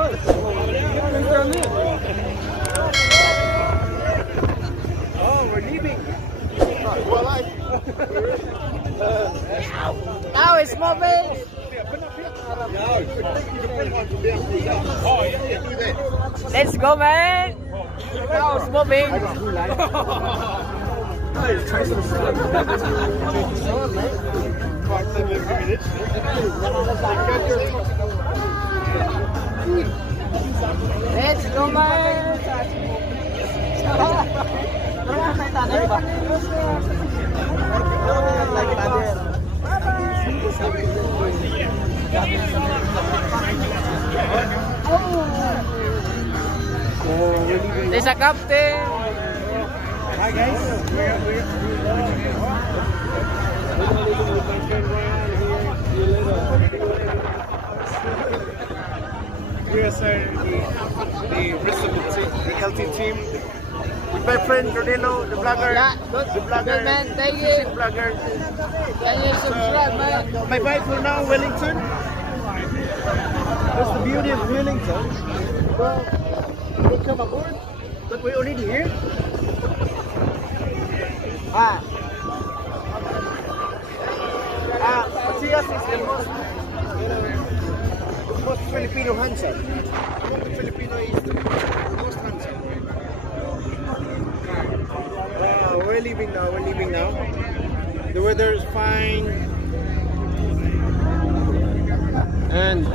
Oh, we're leaving. Now it's moving. Let's go, man. Now it's moving. Let's go, man. There's a captain. Hi guys. We are the rest of the healthy team. With my friend Rodino, the blogger. Yeah, The blogger. good man, thank you. Blogger. Can you subscribe, man? My bike will now Wellington. That's the beauty of Wellington. Well, we'll come aboard, but we're already here. Matias is the most Filipino handsome. Among the Filipino is the most handsome. We're leaving now. We're leaving now. The weather is fine, and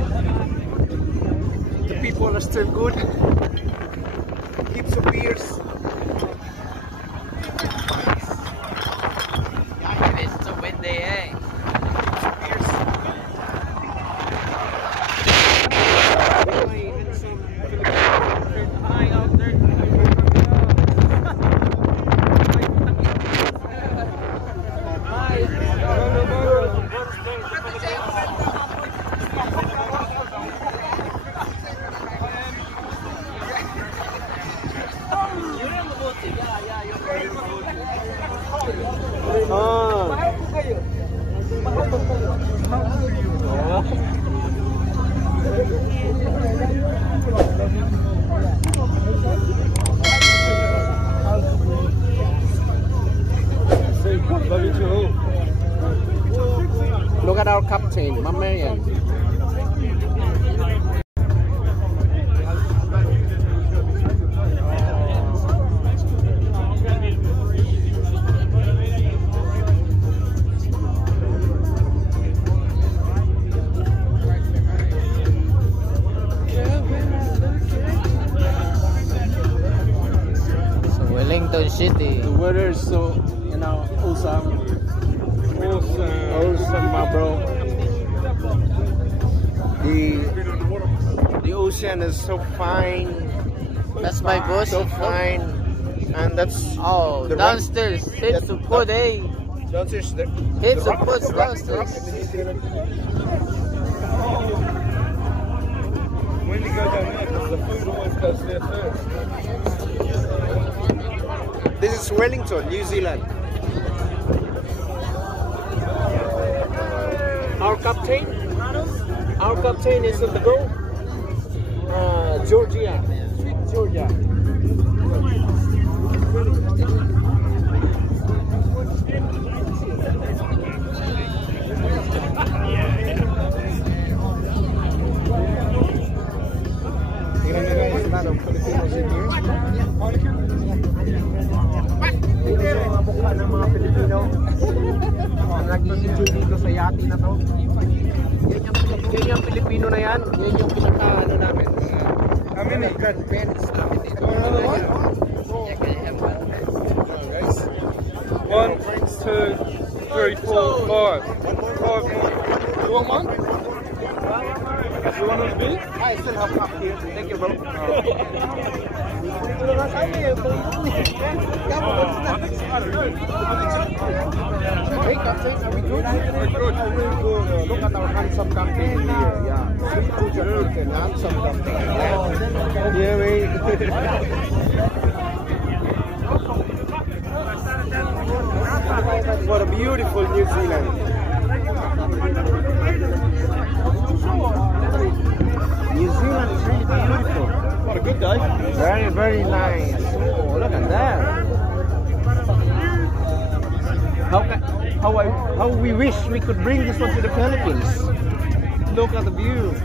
the people are still good. Heaps of beers. It's so windy, eh? Beers. My handsome Filipino friend flying out there. Look at our captain, Mamarian. Wellington City. The weather is so, awesome. Awesome, my bro. The ocean is so fine. That's my boss. So fine. And that's the downstairs. Heaps of food, eh? downstairs. Heaps of food downstairs. When you go down there, because the food always goes there first. This is Wellington, New Zealand. Our captain is on the go. Georgia. Georgia. A lot of Filipinos in here. Ito yung mga mukha ng mga Pilipino ang nag-enjoy dito sa yati na to. Yan yung Pilipino na yan. Yan yung pinaka-ano namin. Kami na grandparents namin dito. Guys. 1, 2, 3, 4, 5. 5 more. You want one? You want a bit? I still have cup here. Thank you, bro. Hey, Captain, are we good? We're good. Look at our handsome captain here. Yeah. Captain, handsome captain. Yeah, mate. What a beautiful New Zealand. New Zealand is really Very, very nice. Oh, look at that. How we wish we could bring this one to the Philippines. Look at the view.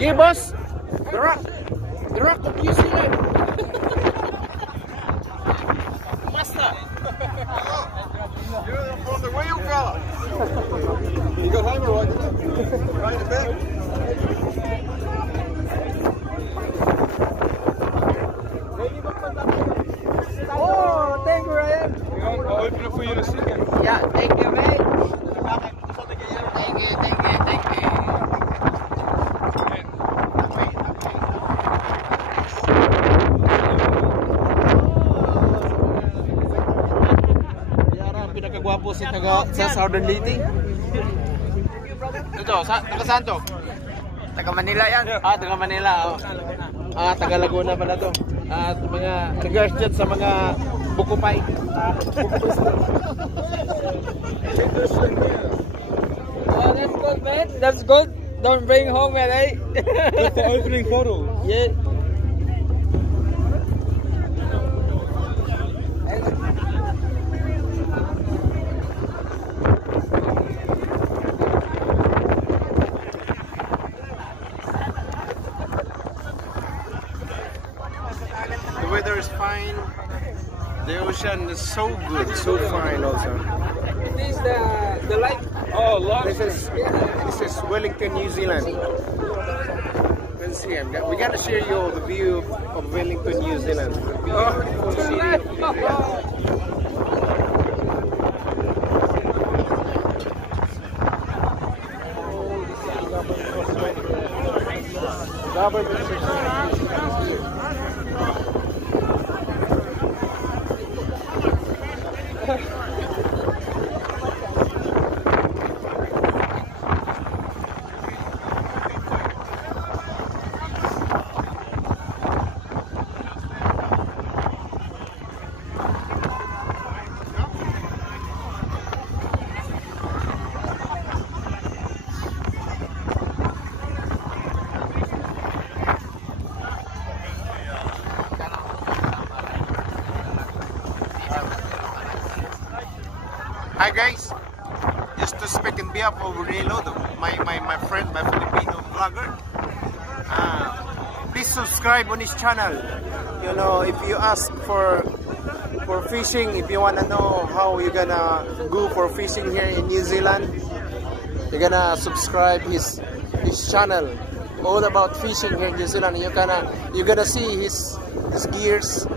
Yeah, boss. The Rock of New Zealand. Master. You're from the wheel fella. You got home alright, didn't you? Right in the back. Oh, thank you, Ryan. I'll open it for you in a second. Yeah, thank you, mate. Thank you, thank you, thank you. Pinakagwapo sa Southern Leyte. Ito, taga saan to? Taga Manila yan. Taga Manila. Oh. Taga Laguna pala to. At mga regards dyan sa mga Bukupay. Oh, that's good, man. That's good. Don't bring home, man, eh? That's the opening photo. Yeah. The weather is fine. The ocean is so good, so fine also. This is the light. Oh, light. This is Wellington, New Zealand. Let's see, we gotta share you the view of Wellington, New Zealand. The beautiful city of New Zealand. Hi guys, just to speak in behalf of Relo, my friend, my Filipino vlogger. Please subscribe on his channel. You know, if you ask for fishing, if you wanna know how you're gonna go for fishing here in New Zealand, you're gonna subscribe his channel. All about fishing here in New Zealand. You're gonna see his gears.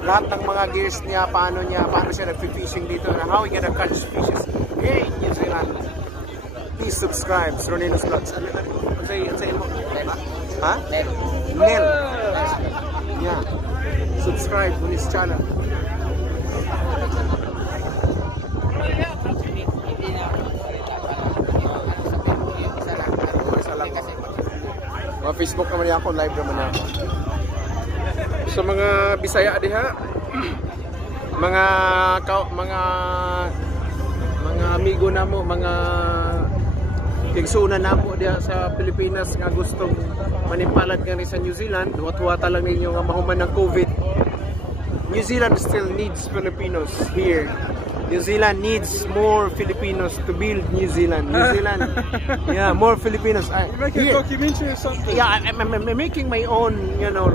Lahat ng mga gears niya, paano siya nag-fishing dito, how he gonna catch fishes here in New Zealand. Please subscribe, Ronino's Vlogs. Ano mo? Ha? Nel. Yeah. Subscribe on his channel. Facebook naman niya ako, live naman niya ako. Sa mga Bisaya diha, mga amigo namo, mga kigsunan namo diha sa Pilipinas nga gustong manipalad kani sa New Zealand, wata lang ninyo nga mahuman ng COVID. New Zealand still needs Filipinos here. New Zealand needs more Filipinos to build New Zealand. New Zealand, yeah, more Filipinos. You're making a documentary or something? Yeah, I'm making my own, you know.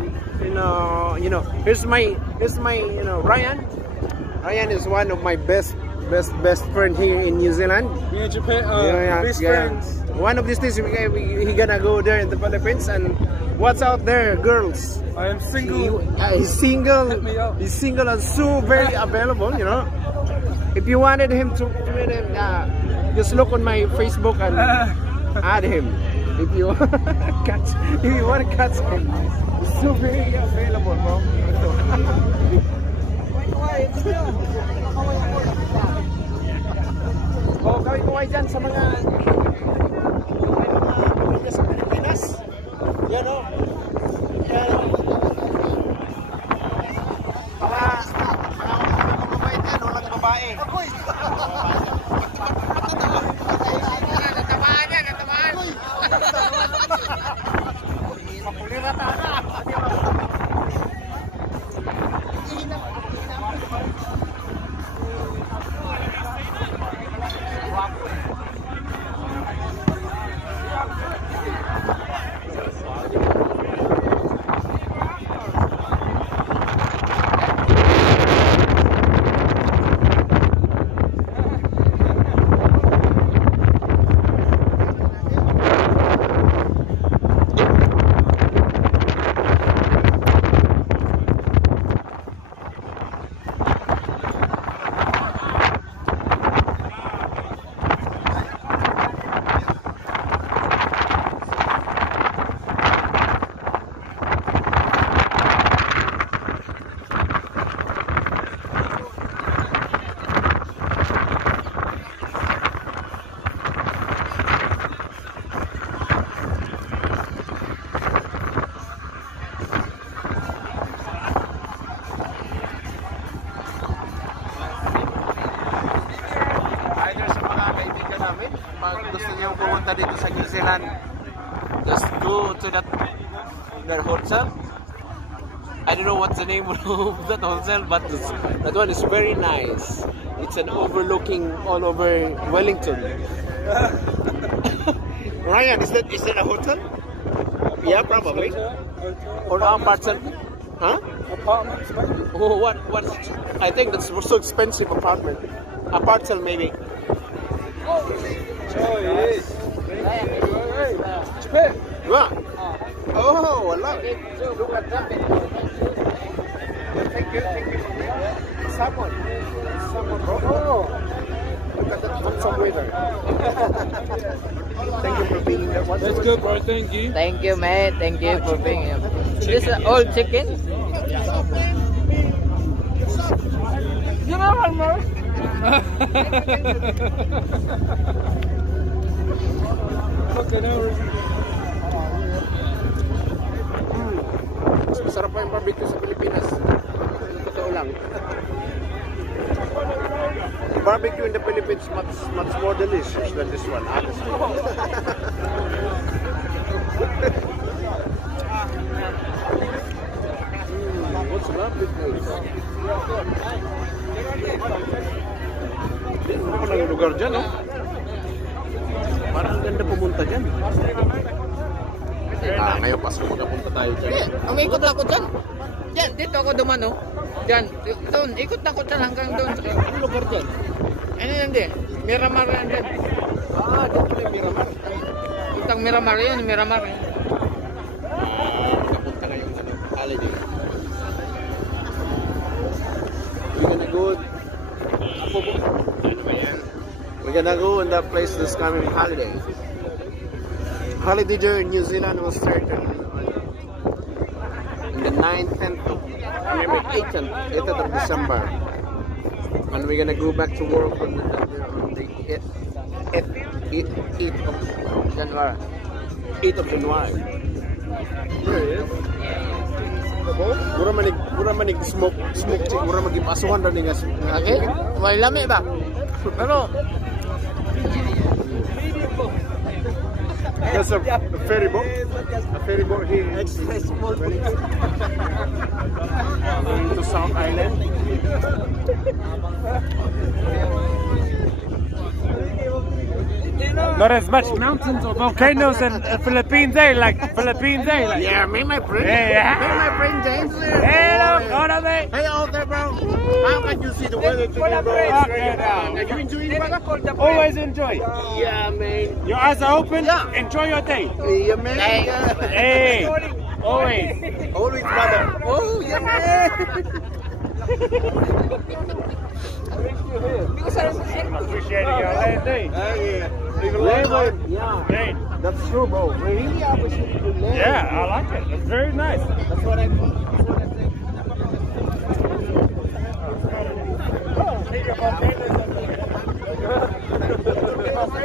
Here's my, Ryan. Ryan is one of my best friend here in New Zealand. Me and Japan, best friends. One of these days, he gonna go there in the Philippines. And what's out there, girls? I am single. He's single. Hit me up. He's single and so very available. You know, if you wanted him to meet him, just look on my Facebook and add him. If you want to catch him, he's so very available, bro. kayo dyan sa mga sa Pilipinas. Yan o. Yan o. Mga mababait yan, walang babae. Natamaan yan, natamaan. Mapulirata na. Pag gusto niyo pumunta dito sa New Zealand, just go to that hotel. I don't know what's the name of that hotel, but that one is very nice. It's an overlooking all over Wellington. Ryan, is that a hotel? Yeah, probably. Or apartment? Huh? Apartments, maybe. Oh, what? I think that's so expensive apartment. Apartment maybe. Oh, yes. What? Oh, wala. Thank you. Salmon, bro. Oh, look at that handsome waiter. Thank you for being there. That's good, bro. Thank you. Thank you, mate. Thank you for being here. This is all chicken. You know what, bro? Okay, no. Mas masarap pa yung barbecue sa Pilipinas. Totoo lang. Barbecue in the Philippines much more delicious than this one, honestly. What's a lovely place? Ano pa lang lugar dyan, oh? Parang ang ganda pumunta dyan. Ngayon Pasko magkapunta tayo dyan. Umikot ako dyan. Yan, dito ako dumano. Diyan, doon, ikot na ako dyan hanggang doon. Ano lugar dyan? Ano yan din? Miramar yan din. Ah, dito pala yung Miramar. Puntang Miramar yan, Miramar. Kapunta ngayong holiday. We're gonna go. We're gonna go in that place this coming holiday. Holiday there in New Zealand will start on the 9th, 10th of, maybe 8th of December. And we're gonna go back to work on the 8th of January. 8th of January. Mura manig smoke chick, mura magipasuhan daw ni nga Okay? May lami ba? Pero, there's a ferry boat. A ferry boat here. Express boat. Going to South Island. Not as much mountains or volcanoes in the Philippines, eh? Like Philippines, eh? Like, Yeah, me and my friend. Yeah. Me and my friend James. hello, hola, mate. Hey, out there, bro. How can you see the weather today, bro? Okay, now. Are you enjoying it, brother? Always enjoy. Yeah, man. Your eyes are open. Yeah. Enjoy your day. Yeah, man. Yeah. Hey, always. Always, brother. Oh, yeah, man. Appreciate your land, eh? Yeah. Land, Yeah. Hey. That's true, bro. We really appreciate the land. Yeah, I like it. It's very nice. That's what I think. Oh,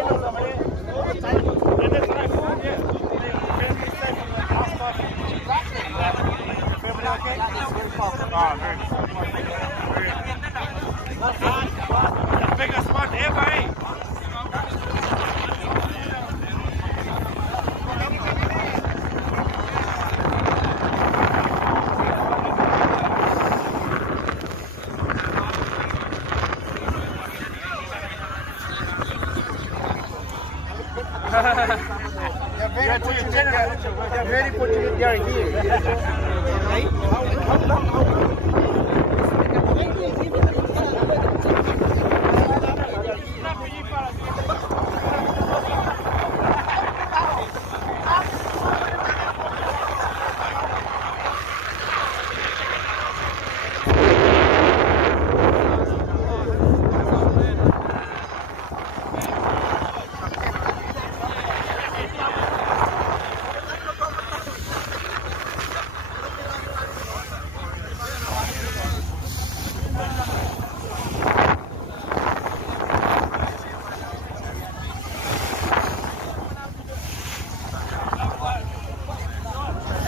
You're very fortunate you are here.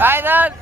Aiden!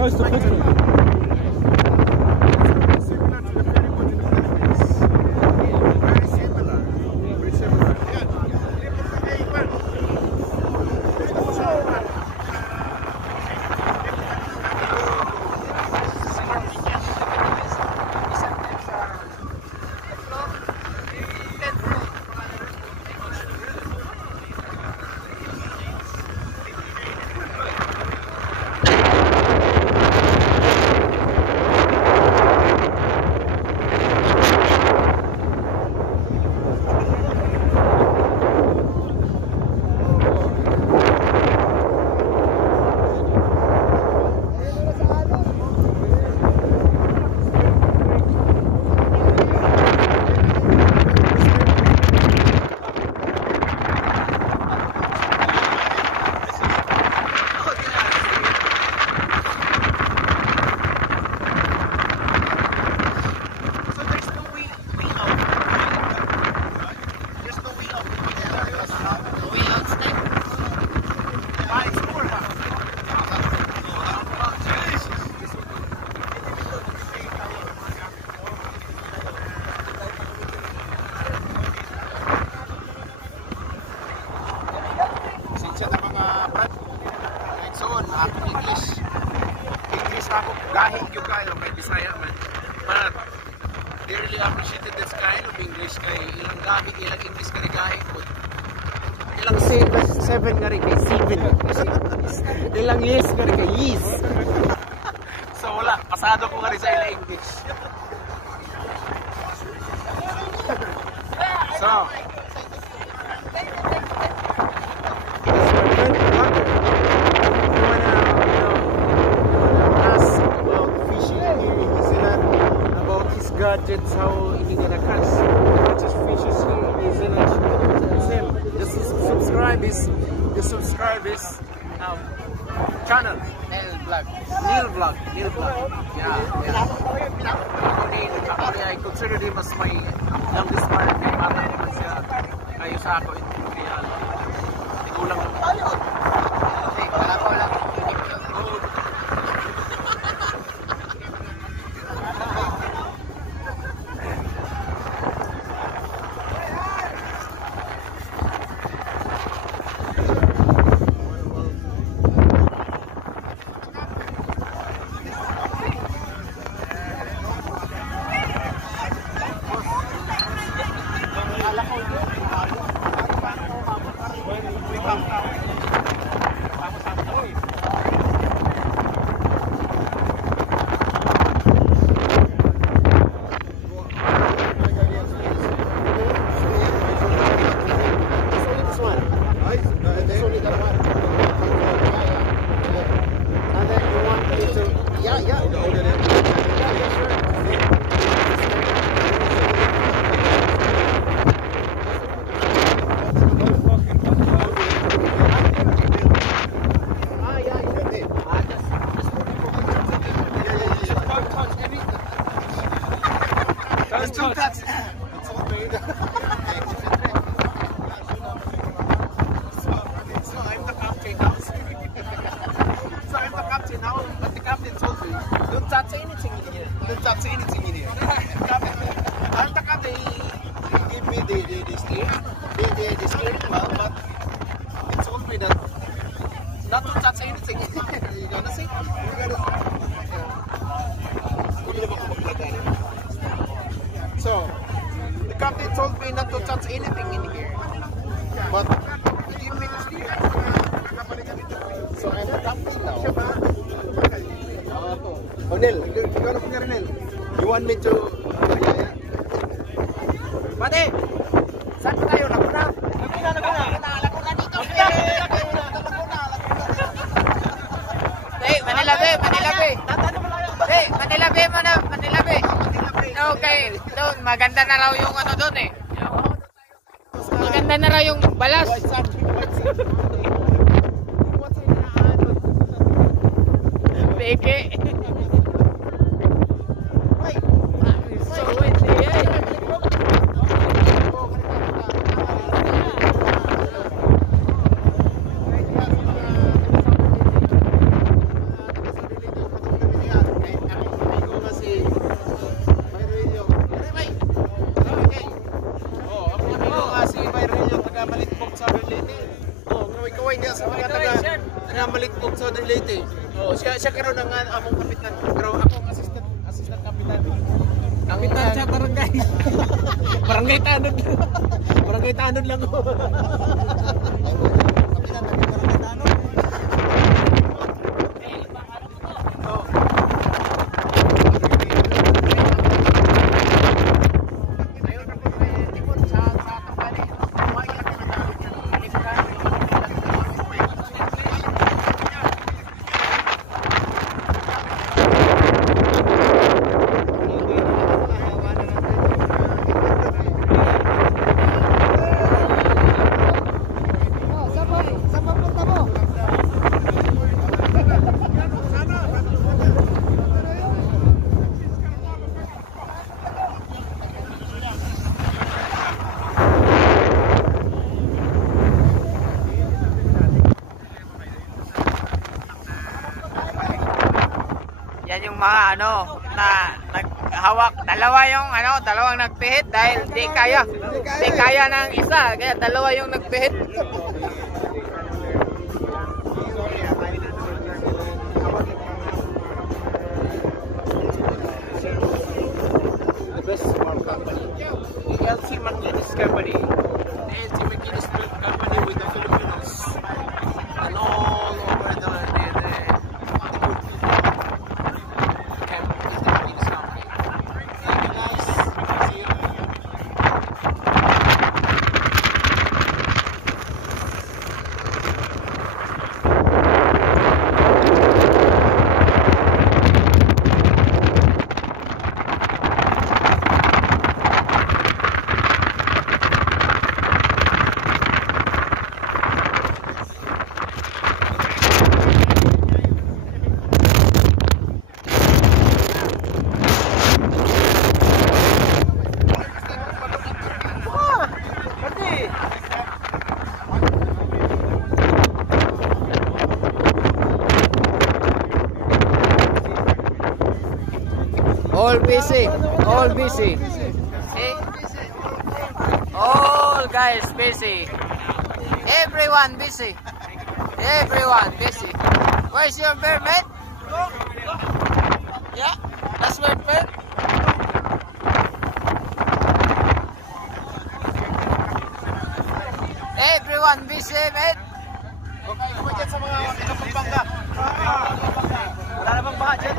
Goes to Picton. Similar to the ferry boat in the Philippines. Very similar. Very similar. Dahil yung kayo may Bisaya man. But they really appreciated this kind of English kay ilang gamit, ilang English ka kahit po. Ilang 7 nga rin kay 7. Ilang yes nga rin kay yes. So wala, pasado ko nga rin sa ilang English. So gadgets, how he gonna catch fishes here in New Zealand. Just subscribe his channel. Neil Vlog. Yeah. Actually, I consider him as my youngest partner. Kayo sa ako. Kaya tigulang lang. It's only that one. Yeah. And then you want me to... Yeah. Yeah, sure. Not to touch anything. You gonna see? So, the captain told me not to touch anything in here. But he gave me the steer. So I'm the captain now. Ronel, you want me to... Pati! Saan tayo? Laguna dito! Manila Bay. Okay, doon, maganda na raw yung ano doon eh. Maganda na raw yung balas. Peke. So windy eh. Malitpog sa Leyte. Oh, siya karon ang among kapitan. Pero ako ang assistant kapitan. Kapitan sa barangay. Barangay Tanod. Barangay Tanod lang ko. Kapitan ng barangay Tanod. Yan yung mga ano na naghawak, dalawang nagpihit dahil di kaya ng isa, kaya dalawa yung nagpihit. The best small company. The LC McGinnis Company. The LC McGinnis Company with the Filipinos. And all over the All busy. See? All guys busy. Everyone busy. Where's your bear, mate? Yeah, that's your bear. Everyone busy, mate. Okay, kumain sa mga kapambangga. Wala namang baha dyan.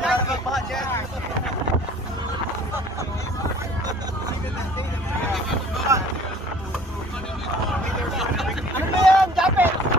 Ano ba yan? Japet!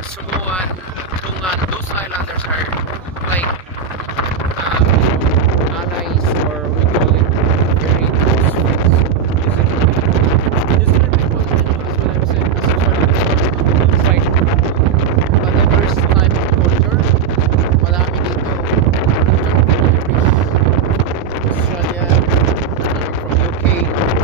Sumuan, Tungan, those islanders are like allies, or we call it very close friends. New Zealand people, you know, that's what I'm saying. This is what it's like a diverse type of culture. Marami dito. Australia, from UK, and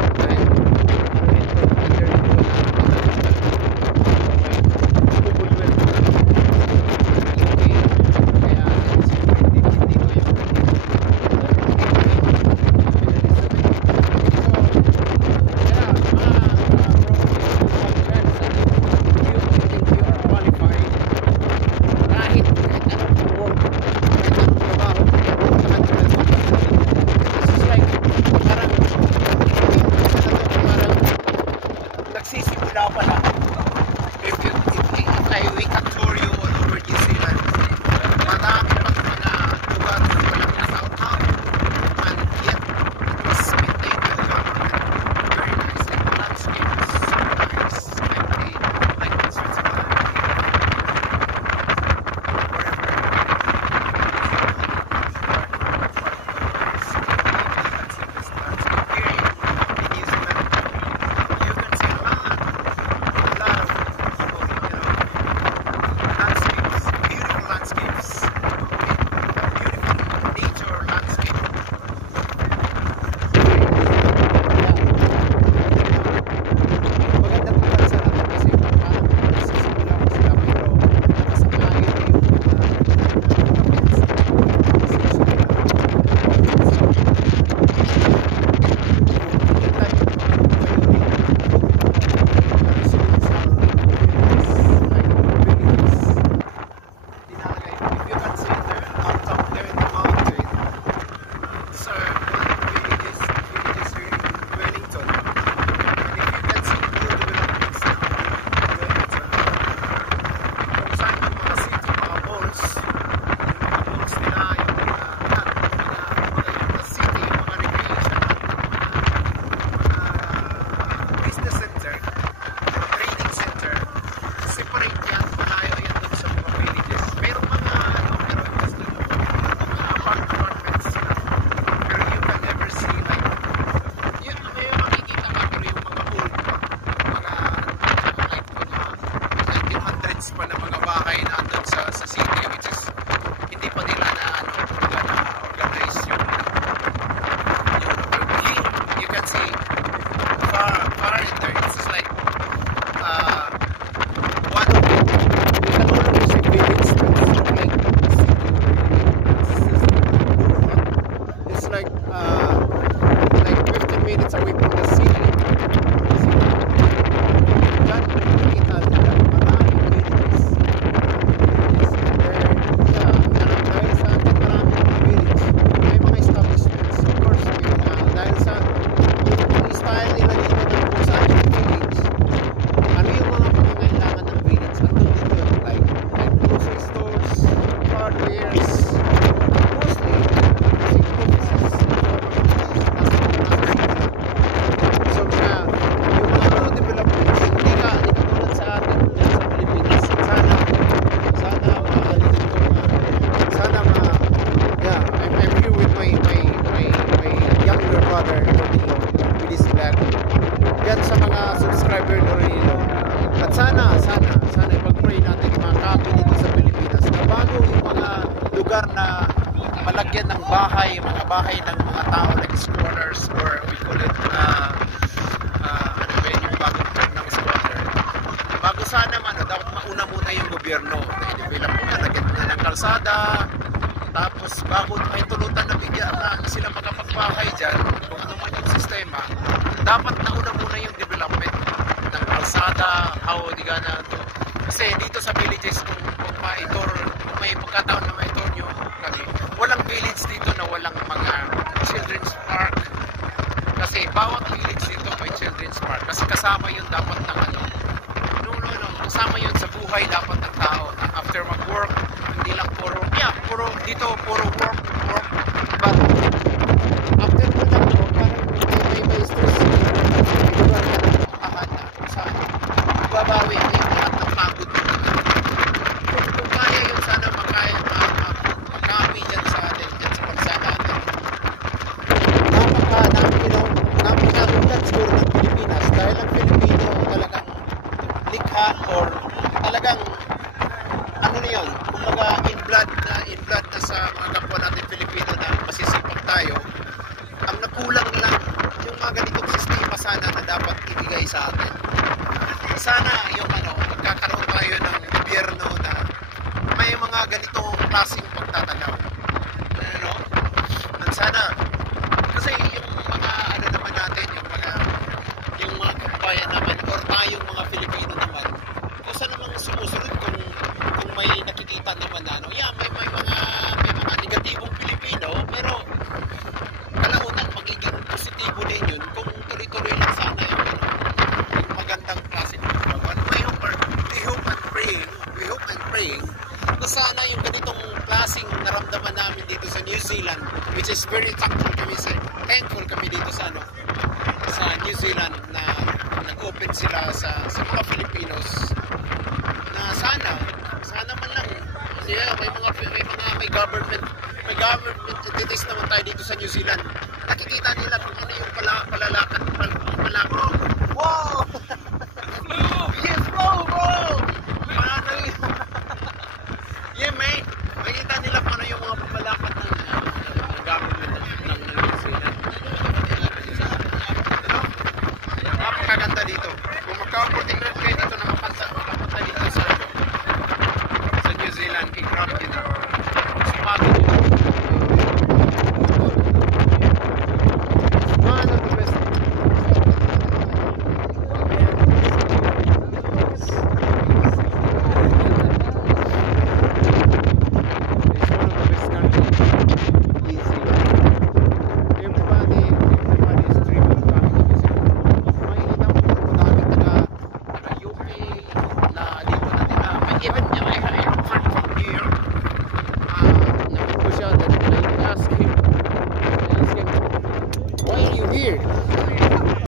malagyan ng bahay, mga bahay ng mga tao like squatters, or we call it ano ba yung bagong term ng squatter. Bago sana man, dapat mauna muna yung gobyerno na i-develop muna, lagyan muna ng kalsada, tapos bago may tulutan na bigyan na sila makapagbahay dyan, kung ano man yung sistema, dapat nauna muna yung development ng kalsada, how di gana to. Kasi dito sa villages, kung maitor, kung may pagkataon na maitor nyo kami, walang village dito na walang mga children's park. Kasi bawat village dito may children's park. Kasi kasama yun dapat ng ano. No, kasama yun sa buhay dapat ng tao. After mag-work, hindi lang puro, dito puro work. But after mo lang po, parang may stress. May lugar ka na puntahan na kung saan babawi yung lahat ng pagod mo. ganitong klaseng pagtatanaw. Ano? At sana, kasi yung mga ano naman natin, yung mga kabayan naman, or tayong mga Filipino naman, kung saan namang sumusunod kung may nakikita naman na, ano, yeah, may mga negatibong Pilipino, pero kalaunan magiging positibo din yun kung tuloy-tuloy lang sana yung magandang klase ng pagbabago. We hope and praying na sana yung ganitong klaseng naramdaman namin dito sa New Zealand, which is very thankful kami dito sa New Zealand na nag-open sila sa mga Filipinos, na sana man lang, yeah, may government entities naman tayo dito sa New Zealand. Nakikita nila kung ano yung palakad. Wow!